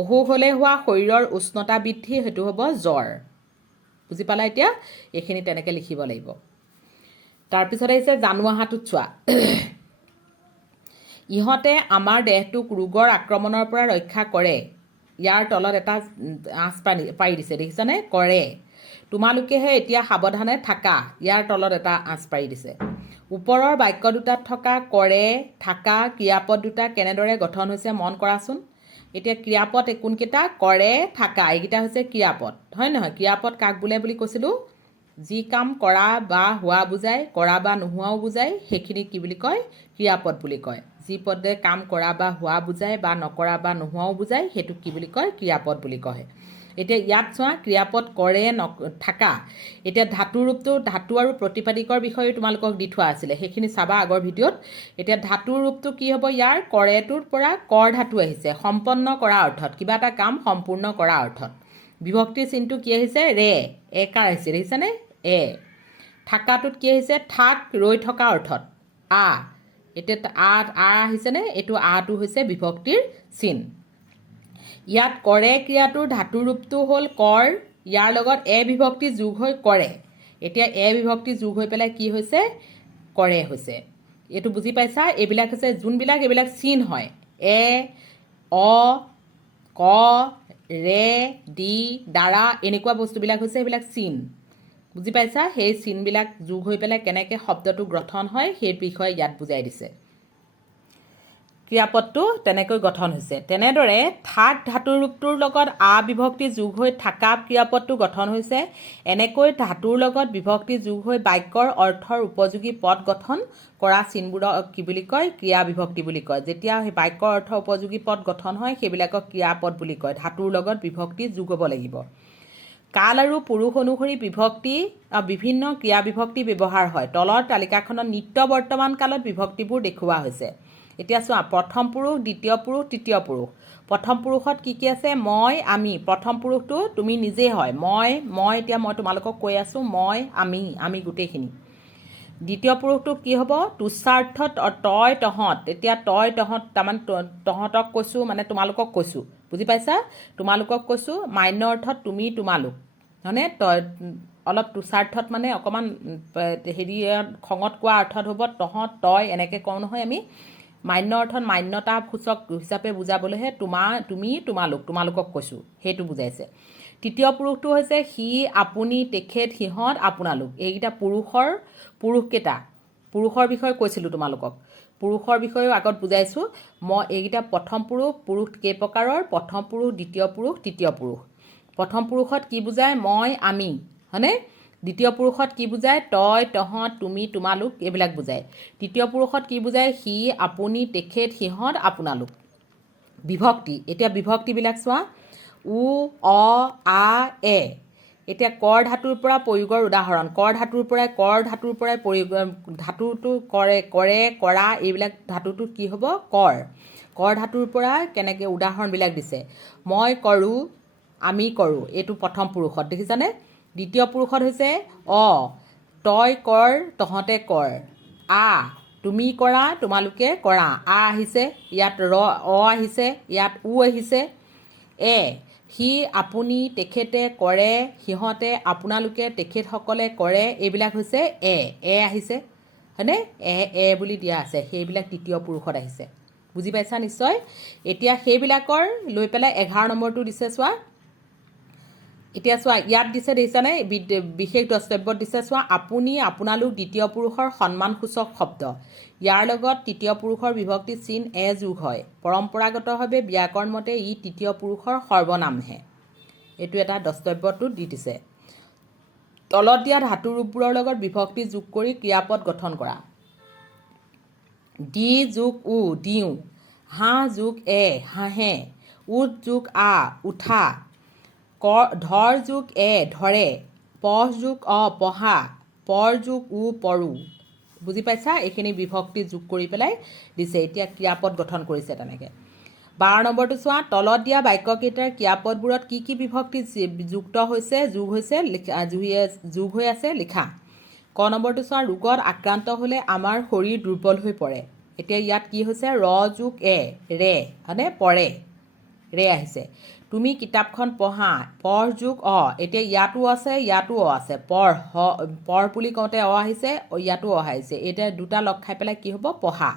অসুখ হ'লে হোৱা শৰীৰৰ উষ্ণতা বৃদ্ধি সেইটো হ'ব জ্বৰ বুজি পালা এতিয়া এইখিনি তেনেকৈ লিখিব লাগিব তাৰপিছত আহিছে জানুৱাহাটোত চোৱা ইহঁতে আমাৰ দেহটোক ৰোগৰ আক্ৰমণৰ পৰা ৰক্ষা কৰে ইয়াৰ তলত এটা আঁচ পাৰি দিছে দেখিছানে কৰে তোমালোকেহে এতিয়া সাৱধানে থাকা ইয়াৰ তলত এটা আঁচ পাৰি দিছে ওপৰৰ বাক্য দুটাত থকা কৰে থাকা ক্ৰিয়াপদ দুটা কেনেদৰে গঠন হৈছে মন কৰাচোন এতিয়া ক্ৰিয়াপদ কোনকেইটা কৰে থাকা এইকেইটা হৈছে ক্ৰিয়াপদ হয় নহয় ক্ৰিয়াপদ কাক বোলে বুলি কৈছিলোঁ যি কাম কৰা বা হোৱা বুজায় কৰা বা নোহোৱাও বুজায় সেইখিনি কি বুলি কয় ক্ৰিয়াপদ বুলি কয় যি পদে কাম কৰা বা হোৱা বুজায় বা নকৰা বা নোহোৱাও বুজায় সেইটোক কি বুলি কয় ক্ৰিয়াপদ বুলি কয় এতিয়া ইয়াত চোৱা ক্ৰিয়াপদ কৰে থাকা এতিয়া ধাতু ৰূপটো ধাতু আৰু প্ৰতিপাদিকৰ বিষয়ে তোমালোকক দি থোৱা আছিলে সেইখিনি চাবা আগৰ ভিডিঅ'ত এতিয়া ধাতুৰ ৰূপটো কি হ'ব ইয়াৰ কৰেটোৰ পৰা কৰ ধাতু আহিছে সম্পন্ন কৰা অৰ্থত কিবা এটা কাম সম্পূৰ্ণ কৰা অৰ্থত বিভক্তিৰ চিনটো কি আহিছে ৰে একাৰ আহিছে দেখিছানে এ থাকাটোত কি আহিছে থাক ৰৈ থকা অৰ্থত আ এতিয়া আ আহিছেনে এইটো আটো হৈছে বিভক্তিৰ চিন ইয়াত কৰে ক্ৰিয়াটোৰ ধাতুৰ ৰূপটো হ'ল কৰ ইয়াৰ লগত এ বিভক্তি যোগ হৈ কৰে এতিয়া এ বিভক্তি যোগ হৈ পেলাই কি হৈছে কৰে হৈছে এইটো বুজি পাইছা এইবিলাক হৈছে যোনবিলাক এইবিলাক চিন হয় এ অ ক ৰে দি দ্বাৰা এনেকুৱা বস্তুবিলাক হৈছে সেইবিলাক চিন বুজি পাইছা সেই চিনবিলাক যোগ হৈ পেলাই কেনেকৈ শব্দটো গঠন হয় সেই বিষয়ে ইয়াত বুজাই দিছে ক্ৰিয়াপদটো তেনেকৈ গঠন হৈছে তেনেদৰে থাক ধাতুৰ ৰূপটোৰ লগত আ বিভক্তি যোগ হৈ থাকা ক্ৰিয়াপদটো গঠন হৈছে এনেকৈ ধাতুৰ লগত বিভক্তি যোগ হৈ বাক্যৰ অৰ্থৰ উপযোগী পদ গঠন কৰা চিনবোৰক কি বুলি কয় ক্ৰিয়া বিভক্তি বুলি কয় যেতিয়া সেই বাক্যৰ অৰ্থৰ উপযোগী পদ গঠন হয় সেইবিলাকক ক্ৰিয়াপদ বুলি কয় ধাতুৰ লগত বিভক্তি যোগ হ'ব লাগিব কাল আৰু পুৰুষ অনুসৰি বিভক্তি বিভিন্ন ক্ৰিয়া বিভক্তি ব্যৱহাৰ হয় তলৰ তালিকাখনত নিত্য বৰ্তমান কালত বিভক্তিবোৰ দেখুওৱা হৈছে এতিয়া চোৱা প্ৰথম পুৰুষ দ্বিতীয় পুৰুষ তৃতীয় পুৰুষ প্ৰথম পুৰুষত কি কি আছে মই আমি প্ৰথম পুৰুষটো তুমি নিজেই হয় মই এতিয়া মই তোমালোকক কৈ আছোঁ মই আমি গোটেইখিনি দ্বিতীয় পুৰুষটো কি হ'ব তুচ্ছাৰ্থত তই তহঁত এতিয়া তই তহঁত তাৰমানে তহঁতক কৈছোঁ মানে তোমালোকক কৈছোঁ বুজি পাইছা তোমালোকক কৈছোঁ মান্য অৰ্থত তুমি তোমালোক হয়নে তই অলপ তুচ্ছাৰ্থত মানে অকণমান হেৰি খঙত কোৱা অৰ্থত হ'ব তহঁত তই এনেকৈ কওঁ নহয় আমি মান্য অৰ্থত মান্যতা সূচক হিচাপে বুজাবলৈহে তুমি তোমালোকক কৈছোঁ সেইটো বুজাইছে তৃতীয় পুৰুষটো হৈছে সি আপুনি তেখেত সিহঁত আপোনালোক এইকেইটা পুৰুষকেইটা পুৰুষৰ বিষয়ে কৈছিলোঁ তোমালোকক পুৰুষৰ বিষয়েও আগত বুজাইছোঁ মই এইকেইটা প্ৰথম পুৰুষ কেইপ্ৰকাৰৰ প্ৰথম পুৰুষ দ্বিতীয় পুৰুষ তৃতীয় পুৰুষ প্ৰথম পুৰুষত কি বুজায় মই আমি হয়নে দ্বিতীয় পুৰুষত কি বুজায় তই তহঁত তুমি তোমালোক এইবিলাক বুজায় তৃতীয় পুৰুষত কি বুজায় সি আপুনি তেখেত সিহঁত আপোনালোক বিভক্তি এতিয়া বিভক্তিবিলাক চোৱা উ অ আ এ এতিয়া কৰ ধাতুৰ পৰা প্ৰয়োগৰ উদাহৰণ কৰ ধাতুৰ পৰাই প্ৰয়োগ ধাতুটো কৰে কৰা এইবিলাক ধাতুটোত কি হ'ব কৰ ধাতুৰ পৰা কেনেকৈ উদাহৰণবিলাক দিছে মই কৰোঁ আমি কৰোঁ এইটো প্ৰথম পুৰুষত দেখিছানে দ্বিতীয় পুৰুষত হৈছে তই কৰ তহঁতে কৰ তুমি কৰা তোমালোকে কৰা আহিছে ইয়াত আহিছে ইয়াত আহিছে সি আপুনি তেখেতে কৰে সিহঁতে আপোনালোকে তেখেতসকলে কৰে এইবিলাক হৈছে আহিছে হয়নে বুলি দিয়া আছে সেইবিলাক তৃতীয় পুৰুষত আহিছে বুজি পাইছা নিশ্চয় এতিয়া সেইবিলাকৰ লৈ পেলাই 11 নম্বৰটো দিছে চোৱা এতিয়া চোৱা ইয়াত দিছে দেখিছানে বিশেষ দ্ৰষ্টব্যত দিছে চোৱা আপুনি আপোনালোক দ্বিতীয় পুৰুষৰ সন্মানসূচক শব্দ ইয়াৰ লগত তৃতীয় পুৰুষৰ বিভক্তি চিন যোগ হয় পৰম্পৰাগতভাৱে ব্যাকৰণ মতে ই তৃতীয় পুৰুষৰ সৰ্বনামহে এইটো এটা দ্ৰষ্টব্যটো দি দিছে তলত দিয়া ধাতু ৰূপবোৰৰ লগত বিভক্তি যোগ কৰি ক্ৰিয়াপদ গঠন কৰা দি যোগ উ দিওঁ হাঁহ যোগ হাঁহে উঠ যোগ উঠা ধৰ যোগ এ ধৰে, পহ যোগ অ পহা, পৰ যোগ উ পৰো। বুজি পাইছা? এইখিনি বিভক্তি যোগ কৰি পেলাই দিছে। এতিয়া ক্ৰিয়াপদ গঠন কৰিছে তেনেকৈ। 12 নম্বৰটো চোৱা, তলত দিয়া বাক্যকেইটাৰ ক্ৰিয়াপদবোৰত কি কি বিভক্তি যোগ হৈ আছে লিখা। ক নম্বৰটো চোৱা, ৰোগত আক্ৰান্ত হ'লে আমাৰ শৰীৰ দুৰ্বল হৈ পৰে। এতিয়া ইয়াত কি হৈছে? ৰ যোগ এ ৰে, হয়নে? পৰে, ৰে আহিছে। তুমি কিতাপখন পঢ়া, পঢ় যোগ অ। এতিয়া ইয়াতো আছে, ইয়াতো অ আছে। পঢ় বুলি কওঁতে অ আহিছে, ইয়াতো অ আহিছে। এতিয়া দুটা লগ খাই পেলাই কি হ'ব? পঢ়া।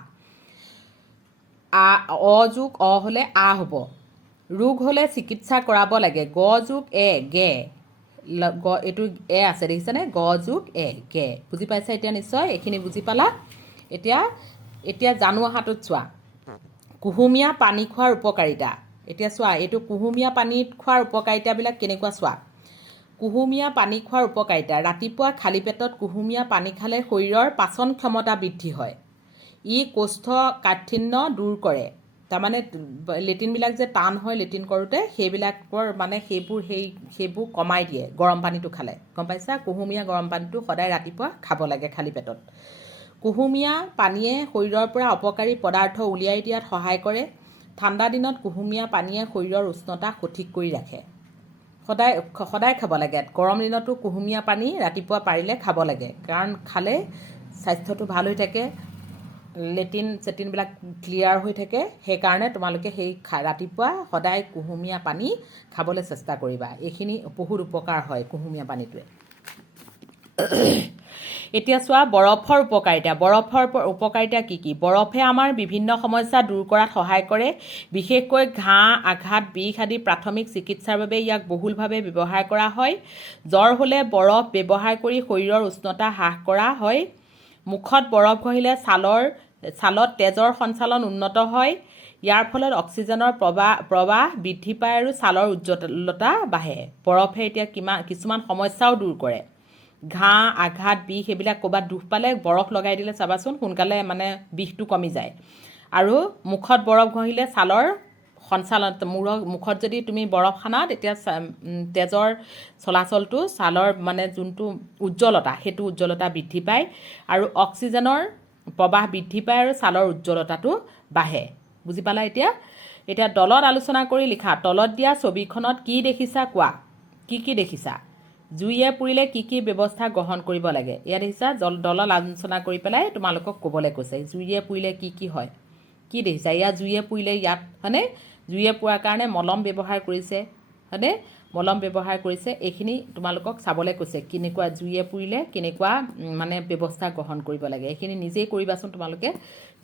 অ যোগ অ হ'লে আ হ'ব। ৰোগ হ'লে চিকিৎসা কৰাব লাগে। গ যোগ এ গে, এইটো এ আছে দেখিছেনে? গ যোগ এ গে। বুজি পাইছা এতিয়া নিশ্চয়? এইখিনি বুজি পালা? এতিয়া জানো আহাটোত চোৱা, কুহুমীয়া পানী খোৱাৰ উপকাৰিতা। এতিয়া চোৱা, এইটো কুহুমীয়া পানীত খোৱাৰ উপকাৰিতাবিলাক কেনেকুৱা চোৱা। কুহুমীয়া পানী খোৱাৰ উপকাৰিতা: ৰাতিপুৱা খালী পেটত কুহুমীয়া পানী খালে শৰীৰৰ পাচন ক্ষমতা বৃদ্ধি হয়। ই কোষ্ঠকাঠিন্য দূৰ কৰে। তাৰমানে লেট্ৰিনবিলাক যে টান হয় লেট্ৰিন কৰোঁতে, সেইবিলাকৰ মানে সেইবোৰ কমাই দিয়ে গৰম পানীটো খালে। গম পাইছা? কুহুমীয়া গৰম পানীটো সদায় ৰাতিপুৱা খাব লাগে খালী পেটত। কুহুমীয়া পানীয়ে শৰীৰৰ পৰা অপকাৰী পদাৰ্থ উলিয়াই দিয়াত সহায় কৰে। ঠাণ্ডা দিনত কুহুমীয়া পানীয়ে শৰীৰৰ উষ্ণতা সঠিক কৰি ৰাখে। সদায় খাব লাগে। গৰম দিনতো কুহুমীয়া পানী ৰাতিপুৱা পাৰিলে খাব লাগে, কাৰণ খালে স্বাস্থ্যটো ভাল হৈ থাকে, লেট্ৰিনবিলাক ক্লিয়াৰ হৈ থাকে। সেইকাৰণে তোমালোকে ৰাতিপুৱা সদায় কুহুমীয়া পানী খাবলৈ চেষ্টা কৰিবা। এইখিনি বহুত উপকাৰ হয় কুহুমীয়া পানীটোৱে। এতিয়া চোৱা, বৰফৰ উপকাৰিতা। বৰফৰ উপকাৰিতা কি কি? বৰফে আমাৰ বিভিন্ন সমস্যা দূৰ কৰাত সহায় কৰে। বিশেষকৈ ঘাঁ, আঘাত, বিষ আদি প্ৰাথমিক চিকিৎসাৰ বাবে ইয়াক বহুলভাৱে ব্যৱহাৰ কৰা হয়। জ্বৰ হ'লে বৰফ ব্যৱহাৰ কৰি শৰীৰৰ উষ্ণতা হ্ৰাস কৰা হয়। মুখত বৰফ ঘঁহিলে ছালত তেজৰ সঞ্চালন উন্নত হয়। ইয়াৰ ফলত অক্সিজেনৰ প্ৰৱাহ বৃদ্ধি পায় আৰু ছালৰ উজ্জ্বলতা বাঢ়ে। বৰফে এতিয়া কিছুমান সমস্যাও দূৰ কৰে। ঘাঁ, আঘাত, বিষ এইবিলাক ক'ৰবাত দুখ পালে বৰফ লগাই দিলে চাবাচোন, সোনকালে মানে বিষটো কমি যায়। আৰু মুখত বৰফ ঘঁহিলে ছালৰ সঞ্চালন, মুখত যদি তুমি বৰফ সানা, তেতিয়া তেজৰ চলাচলটো, ছালৰ মানে যোনটো উজ্জ্বলতা, সেইটো উজ্জ্বলতা বৃদ্ধি পায় আৰু অক্সিজেনৰ প্ৰৱাহ বৃদ্ধি পায় আৰু ছালৰ উজ্জ্বলতাটো বাঢ়ে। বুজি পালা? এতিয়া দলত আলোচনা কৰি লিখা। তলত দিয়া ছবিখনত কি দেখিছা কোৱা। কি কি দেখিছা? জুইয়ে পুৰিলে কি কি ব্যৱস্থা গ্ৰহণ কৰিব লাগে? ইয়াত দেখিছা, দলত আলোচনা কৰি পেলাই তোমালোকক ক'বলৈ কৈছে জুইয়ে পুৰিলে কি কি হয়। কি দেখিছা? ইয়াত জুইয়ে পুৰিলে, ইয়াত হয়নে? জুইয়ে পোৱাৰ কাৰণে মলম ব্যৱহাৰ কৰিছে, হয়নে? মলম ব্যৱহাৰ কৰিছে। এইখিনি তোমালোকক চাবলৈ কৈছে, কেনেকুৱা জুইয়ে পুৰিলে কেনেকুৱা মানে ব্যৱস্থা গ্ৰহণ কৰিব লাগে। এইখিনি নিজেই কৰিবাচোন তোমালোকে,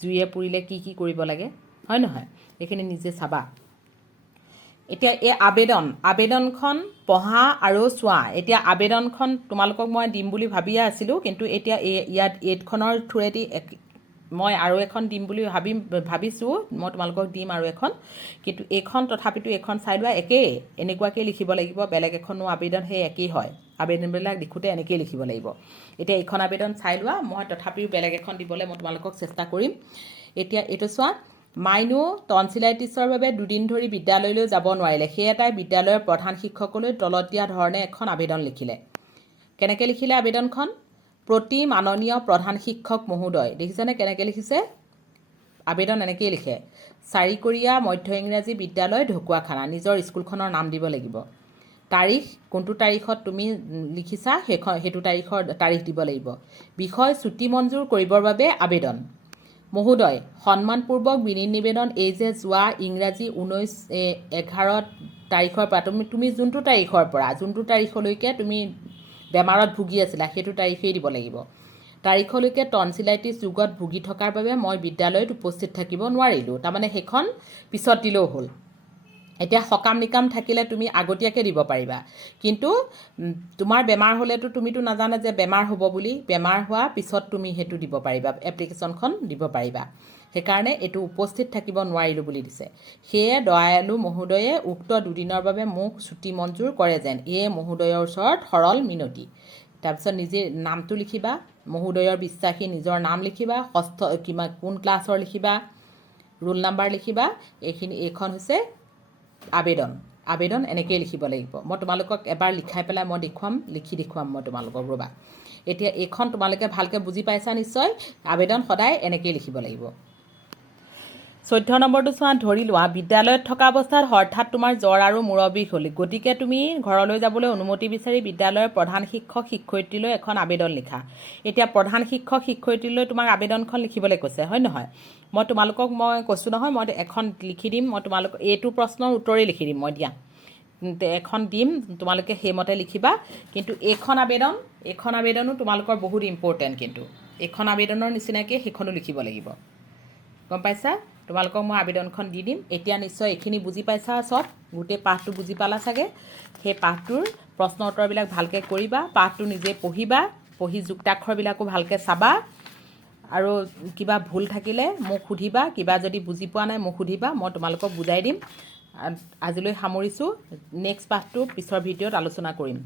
জুইয়ে পুৰিলে কি কি কৰিব লাগে, হয় নহয়? এইখিনি নিজে চাবা। এতিয়া এই আবেদনখন পঢ়া আৰু চোৱা। এতিয়া আবেদনখন তোমালোকক মই দিম বুলি ভাবিয়ে আছিলোঁ, কিন্তু এতিয়া ইয়াত এইখনৰ থ্ৰুৱেদি মই আৰু এখন দিম বুলি ভাবিছোঁ। মই তোমালোকক দিম আৰু এখন, কিন্তু এইখন তথাপিতো এইখন চাই লোৱা। একেই, এনেকুৱাকৈ লিখিব লাগিব। বেলেগ এখনো আবেদন সেই একেই হয়। আবেদনবিলাক লিখোঁতে এনেকেই লিখিব লাগিব। এতিয়া এইখন আবেদন চাই লোৱা, মই তথাপিও বেলেগ এখন দিবলৈ মই তোমালোকক চেষ্টা কৰিম। এতিয়া এইটো চোৱা, মাইনু টনচিলাইটিছৰ বাবে 2 দিন ধৰি বিদ্যালয়লৈ যাব নোৱাৰিলে। সেয়ে তাই বিদ্যালয়ৰ প্ৰধান শিক্ষকলৈ তলত দিয়া ধৰণে এখন আবেদন লিখিলে। কেনেকৈ লিখিলে আবেদনখন? প্ৰতি মাননীয় প্ৰধান শিক্ষক মহোদয়, দেখিছেনে কেনেকৈ লিখিছে? আবেদন এনেকেই লিখে। 4কোৰীয়া মধ্য ইংৰাজী বিদ্যালয়, ঢকুৱাখানা। নিজৰ স্কুলখনৰ নাম দিব লাগিব। তাৰিখ, কোনটো তাৰিখত তুমি লিখিছা সেইটো তাৰিখ দিব লাগিব। বিষয়, ছুটি মঞ্জুৰ কৰিবৰ বাবে আবেদন। মহোদয়, সন্মানপূৰ্বক বিনীত নিবেদন এই যে যোৱা ইংৰাজী 19/11 তাৰিখৰ পৰা তুমি যোনটো তাৰিখলৈকে তুমি বেমাৰত ভুগি আছিলা, সেইটো তাৰিখেই দিব লাগিব। তাৰিখলৈকে টনচিলাইটিছ ৰোগত ভুগি থকাৰ বাবে মই বিদ্যালয়ত উপস্থিত থাকিব নোৱাৰিলোঁ। তাৰমানে সেইখন পিছত দিলেও হ'ল। এতিয়া সকাম নিকাম থাকিলে তুমি আগতীয়াকৈ দিব পাৰিবা, কিন্তু তোমাৰ বেমাৰ হ'লেতো তুমিতো নাজানা যে বেমাৰ হ'ব বুলি। বেমাৰ হোৱা পিছত তুমি সেইটো দিব পাৰিবা, এপ্লিকেশ্যনখন দিব পাৰিবা। সেইকাৰণে এইটো উপস্থিত থাকিব নোৱাৰিলোঁ বুলি দিছে। সেয়ে দয়ালু মহোদয়ে উক্ত 2 দিনৰ বাবে মোক ছুটি মঞ্জুৰ কৰে যেন, এই মহোদয়ৰ ওচৰত সৰল মিনতি। তাৰপিছত নিজে নামটো লিখিবা, মহোদয়ৰ বিশ্বাসী নিজৰ নাম লিখিবা, কোন ক্লাছৰ লিখিবা, ৰোল নাম্বাৰ লিখিবা। এইখন হৈছে আবেদন। আবেদন এনেকৈয়ে লিখিব লাগিব মই তোমালোকক এবাৰ লিখাই পেলাই মই লিখি দেখুৱাম মই তোমালোকক ৰ'বা এতিয়া এইখন তোমালোকে ভালকৈ বুজি পাইছা নিশ্চয় আবেদন সদায় এনেকৈয়ে লিখিব লাগিব 14 নম্বৰটো চোৱা ধৰি লোৱা বিদ্যালয়ত থকা অৱস্থাত হঠাৎ তোমাৰ জ্বৰ আৰু মূৰৰ বিষ হ'ল গতিকে তুমি ঘৰলৈ যাবলৈ অনুমতি বিচাৰি বিদ্যালয়ৰ প্ৰধান শিক্ষক শিক্ষয়িত্ৰীলৈ এখন আবেদন লিখা এতিয়া প্ৰধান শিক্ষক শিক্ষয়িত্ৰীলৈ তোমাক আবেদনখন লিখিবলৈ কৈছে হয় নহয় মই তোমালোকক মই কৈছোঁ নহয় মই এখন লিখি দিম মই তোমালোকক এইটো প্ৰশ্নৰ উত্তৰেই লিখি দিম মই দিয়া এখন দিম তোমালোকে সেইমতে লিখিবা কিন্তু এইখন আবেদনো তোমালোকৰ বহুত ইম্পৰ্টেণ্ট কিন্তু এইখন আবেদনৰ নিচিনাকৈ সেইখনো লিখিব লাগিব গম পাইছা তোমালোকক মই আবেদনখন দি দিম এতিয়া নিশ্চয় এইখিনি বুজি পাইছা চব গোটেই পাঠটো বুজি পালা চাগে সেই পাঠটোৰ প্ৰশ্ন উত্তৰবিলাক ভালকৈ কৰিবা পাঠটো নিজে পঢ়ি যুক্তাক্ষৰবিলাকো ভালকৈ চাবা আৰু কিবা ভুল থাকিলে মোক সুধিবা কিবা যদি বুজি পোৱা নাই মোক সুধিবা মই তোমালোকক বুজাই দিম আজিলৈ সামৰিছোঁ নেক্সট পাঠটো পিছৰ ভিডিঅ'ত আলোচনা কৰিম